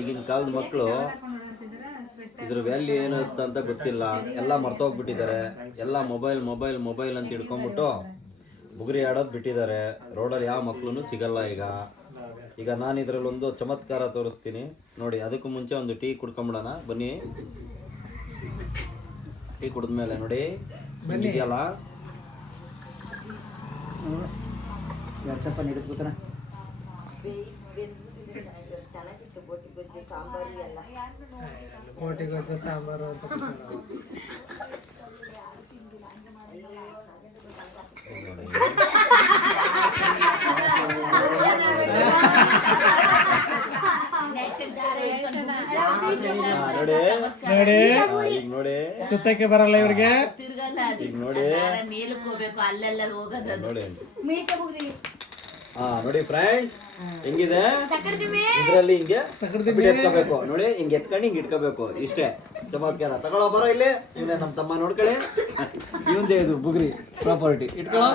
ಈಗಿನ ಕಾಲದ ಮಕ್ಕಳು ಇದ್ರ ವ್ಯಾಲ್ಯೂ ಏನು ಅಂತ ಗೊತ್ತಿಲ್ಲ, ಎಲ್ಲ ಮರ್ತೋಗ್ಬಿಟ್ಟಿದ್ದಾರೆ. ಎಲ್ಲ ಮೊಬೈಲ್ ಮೊಬೈಲ್ ಮೊಬೈಲ್ ಅಂತ ಹಿಡ್ಕೊಂಡ್ಬಿಟ್ಟು ಬುಗುರಿ ಆಡೋದು ಬಿಟ್ಟಿದ್ದಾರೆ. ರೋಡಲ್ಲಿ ಯಾವ ಮಕ್ಕಳು ಸಿಗಲ್ಲ ಈಗ ನಾನು ಇದರಲ್ಲಿ ಒಂದು ಚಮತ್ಕಾರ ತೋರಿಸ್ತೀನಿ ನೋಡಿ. ಅದಕ್ಕೂ ಮುಂಚೆ ಒಂದು ಟೀ ಕುಡ್ಕೊಂಬಿಡೋಣ ಬನ್ನಿ. ಟೀ ಕುಡಿದ್ಮೇಲೆ ನೋಡಿ ಇದೆಯಲ್ಲ ಬೋಟಿ ಗೊಜ್ಜು ಸಾಂಬಾರು ಅಂತ ನೋಡಿ ಸುತ್ತಕ್ಕೆ ಬರಲ್ಲ ಇವ್ರಿಗೆ. ಈಗ ನೋಡಿ ನೋಡಿ ಫ್ರೆಂಡ್ಸ್ ಹೆಂಗಿದೆ ಇದ್ರಲ್ಲಿ ಹಿಂಗೆ ಎತ್ಕೋಬೇಕು ನೋಡಿ. ಹಿಂಗೆ ಎತ್ಕೊಂಡು ಹಿಂಗೆ ಇಟ್ಕೋಬೇಕು. ಇಷ್ಟೇ ಚಮತ್ಕಾರ. ತಗೊಳ್ಳೋ ಬರೋ ಇಲ್ಲಿ. ಇವನೇ ನಮ್ಮ ತಮ್ಮ ನೋಡ್ಕೊಳ್ಳಿ. ಇವಂದೇ ಇದು ಬುಗ್ರಿ ಪ್ರಾಪರ್ಟಿ. ಇಟ್ಕೊಳ್ಳೋ.